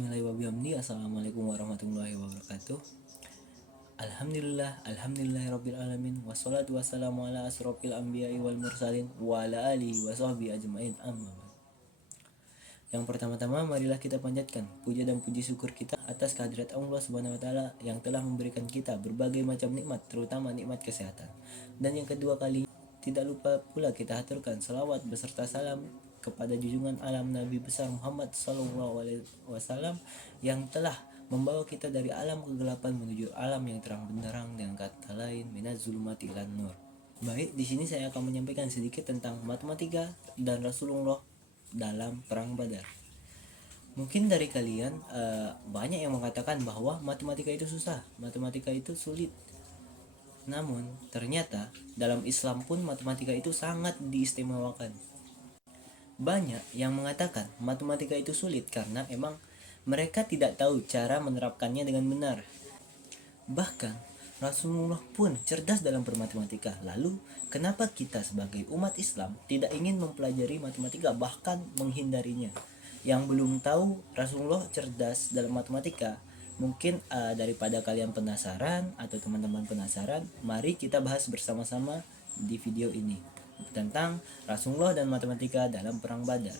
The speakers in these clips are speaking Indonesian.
Assalamualaikum warahmatullahi wabarakatuh. Alhamdulillahirabbil alamin wassalatu wassalamu ala asrofil anbiya'i wal mursalin wa ala alihi wa sahbihi ajmain amma ba'd. Yang pertama-tama marilah kita panjatkan puja dan puji syukur kita atas kehadirat Allah Subhanahu wa taala yang telah memberikan kita berbagai macam nikmat, terutama nikmat kesehatan. Dan yang kedua kali, tidak lupa pula kita haturkan salawat beserta salam kepada junjungan alam Nabi besar Muhammad Sallallahu Alaihi Wasallam yang telah membawa kita dari alam kegelapan menuju alam yang terang benderang, dengan kata lain minaz zulumati ilan nur. Baik, di sini saya akan menyampaikan sedikit tentang matematika dan Rasulullah dalam perang Badar. Mungkin dari kalian banyak yang mengatakan bahwa matematika itu susah, matematika itu sulit. Namun ternyata dalam Islam pun matematika itu sangat diistimewakan. Banyak yang mengatakan matematika itu sulit karena emang mereka tidak tahu cara menerapkannya dengan benar. Bahkan Rasulullah pun cerdas dalam bermatematika. Lalu kenapa kita sebagai umat Islam tidak ingin mempelajari matematika, bahkan menghindarinya? Yang belum tahu Rasulullah cerdas dalam matematika, mungkin daripada kalian penasaran atau teman-teman penasaran, mari kita bahas bersama-sama di video ini tentang Rasulullah dan matematika dalam perang Badar.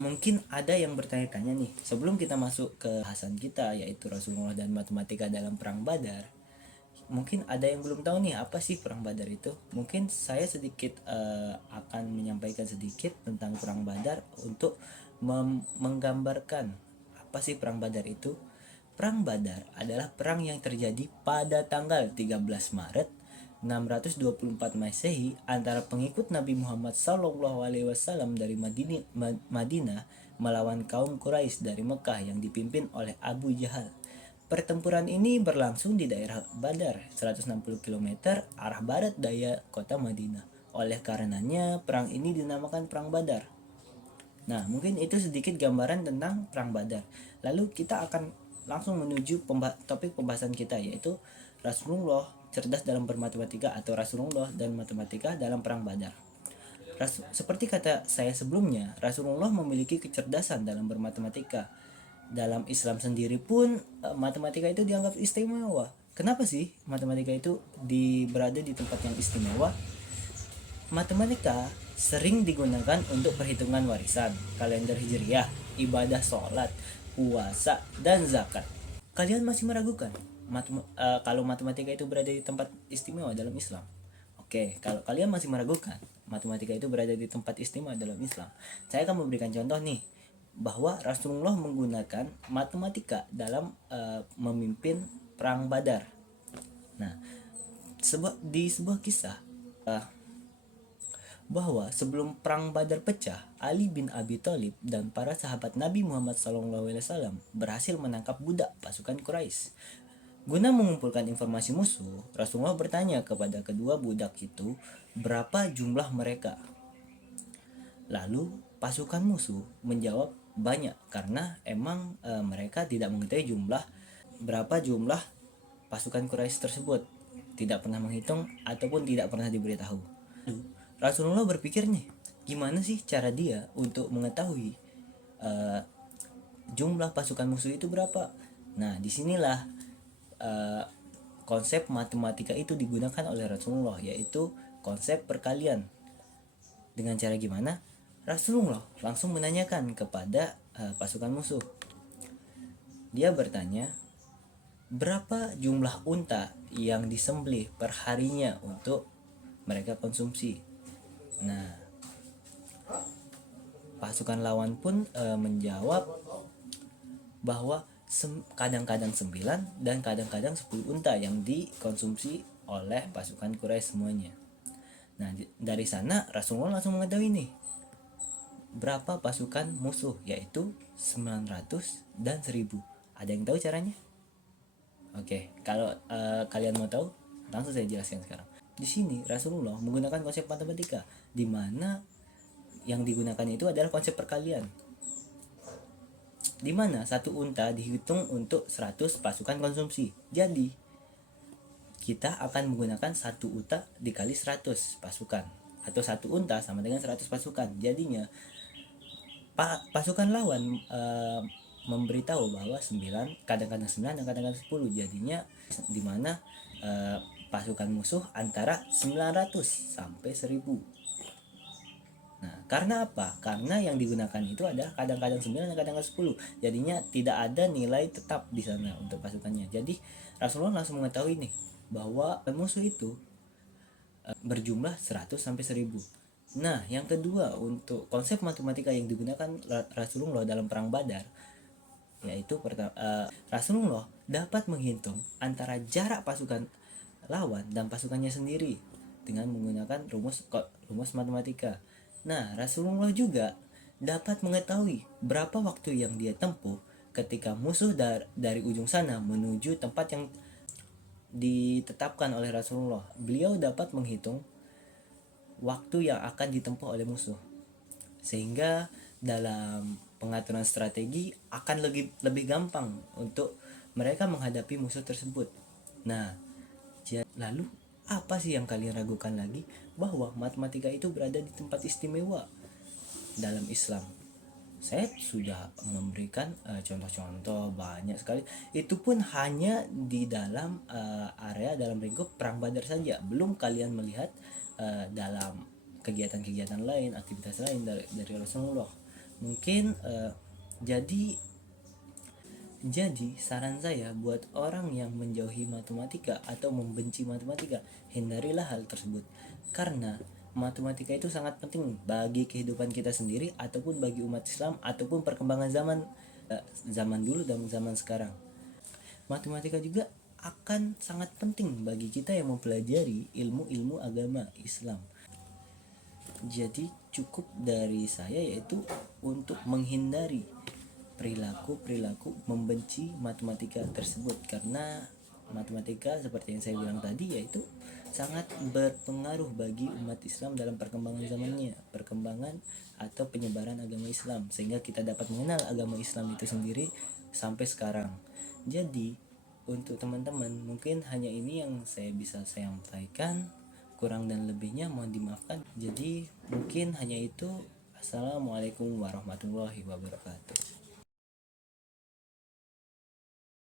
Mungkin ada yang bertanya-tanya nih, sebelum kita masuk ke bahasan kita yaitu Rasulullah dan matematika dalam perang Badar, mungkin ada yang belum tahu nih apa sih perang Badar itu. Mungkin saya sedikit akan menyampaikan sedikit tentang perang Badar untuk menggambarkan apa sih perang Badar itu. Perang Badar adalah perang yang terjadi pada tanggal 13 Maret 624 Masehi antara pengikut Nabi Muhammad SAW dari Madinah melawan kaum Quraisy dari Mekah yang dipimpin oleh Abu Jahal. Pertempuran ini berlangsung di daerah Badar, 160 km arah barat daya kota Madinah. Oleh karenanya, perang ini dinamakan Perang Badar. Nah, mungkin itu sedikit gambaran tentang Perang Badar. Lalu kita akan langsung menuju topik pembahasan kita, yaitu Rasulullah cerdas dalam bermatematika atau Rasulullah dan matematika dalam perang Badar. Seperti kata saya sebelumnya, Rasulullah memiliki kecerdasan dalam bermatematika. Dalam Islam sendiri pun matematika itu dianggap istimewa. Kenapa sih matematika itu berada di tempat yang istimewa? Matematika sering digunakan untuk perhitungan warisan, kalender hijriah, ibadah sholat, puasa, dan zakat. Kalian masih meragukan kalau matematika itu berada di tempat istimewa dalam Islam? Oke, kalau kalian masih meragukan matematika itu berada di tempat istimewa dalam Islam, saya akan memberikan contoh nih bahwa Rasulullah menggunakan matematika dalam memimpin perang Badar. Nah, di sebuah kisah bahwa sebelum perang Badar pecah, Ali bin Abi Thalib dan para sahabat Nabi Muhammad SAW berhasil menangkap budak pasukan Quraisy. Guna mengumpulkan informasi musuh, Rasulullah bertanya kepada kedua budak itu berapa jumlah mereka. Lalu pasukan musuh menjawab banyak karena emang mereka tidak mengetahui berapa jumlah pasukan Quraisy tersebut, tidak pernah menghitung ataupun tidak pernah diberitahu. Rasulullah berpikir nih, gimana sih cara dia untuk mengetahui jumlah pasukan musuh itu berapa. Nah, disinilah konsep matematika itu digunakan oleh Rasulullah, yaitu konsep perkalian. Dengan cara gimana? Rasulullah langsung menanyakan kepada pasukan musuh. Dia bertanya, berapa jumlah unta yang disembelih per harinya untuk mereka konsumsi. Nah, pasukan lawan pun menjawab bahwa kadang-kadang 9 dan kadang-kadang 10 unta yang dikonsumsi oleh pasukan Quraisy semuanya. Nah, dari sana Rasulullah langsung mengetahui nih berapa pasukan musuh, yaitu 900 dan 1000. Ada yang tahu caranya? Oke, kalau kalian mau tahu, langsung saya jelaskan sekarang. Di sini Rasulullah menggunakan konsep matematika, di mana yang digunakan itu adalah konsep perkalian, di mana satu unta dihitung untuk 100 pasukan konsumsi. Jadi kita akan menggunakan satu unta dikali 100 pasukan, atau satu unta sama dengan 100 pasukan. Jadinya pasukan lawan memberitahu bahwa 9, kadang-kadang 9 dan kadang-kadang 10, jadinya dimana pasukan musuh antara 900 sampai 1000. Nah, karena apa? Karena yang digunakan itu adalah kadang-kadang 9 dan kadang-kadang 10. Jadinya tidak ada nilai tetap di sana untuk pasukannya. Jadi Rasulullah langsung mengetahui nih bahwa musuh itu berjumlah 100 sampai 1000. Nah, yang kedua untuk konsep matematika yang digunakan Rasulullah dalam perang Badar, yaitu Rasulullah dapat menghitung antara jarak pasukan lawan dan pasukannya sendiri dengan menggunakan rumus matematika. Nah, Rasulullah juga dapat mengetahui berapa waktu yang dia tempuh ketika musuh dari ujung sana menuju tempat yang ditetapkan oleh Rasulullah. Beliau dapat menghitung waktu yang akan ditempuh oleh musuh, sehingga dalam pengaturan strategi akan lebih gampang untuk mereka menghadapi musuh tersebut. Nah, lalu apa sih yang kalian ragukan lagi? Bahwa matematika itu berada di tempat istimewa dalam Islam. Saya sudah memberikan contoh-contoh banyak sekali. Itu pun hanya di dalam area dalam lingkup perang Badar saja. Belum kalian melihat dalam kegiatan-kegiatan lain, aktivitas lain dari Rasulullah. Mungkin jadi saran saya buat orang yang menjauhi matematika atau membenci matematika, hindarilah hal tersebut. Karena matematika itu sangat penting bagi kehidupan kita sendiri ataupun bagi umat Islam ataupun perkembangan zaman dulu dan zaman sekarang. Matematika juga akan sangat penting bagi kita yang mempelajari ilmu-ilmu agama Islam. Jadi cukup dari saya yaitu untuk menghindari perilaku membenci matematika tersebut, karena matematika seperti yang saya bilang tadi yaitu sangat berpengaruh bagi umat Islam dalam perkembangan zamannya, perkembangan atau penyebaran agama Islam, sehingga kita dapat mengenal agama Islam itu sendiri sampai sekarang. Jadi untuk teman-teman mungkin hanya ini yang saya bisa sampaikan, kurang dan lebihnya mohon dimaafkan. Jadi mungkin hanya itu. Assalamualaikum warahmatullahi wabarakatuh.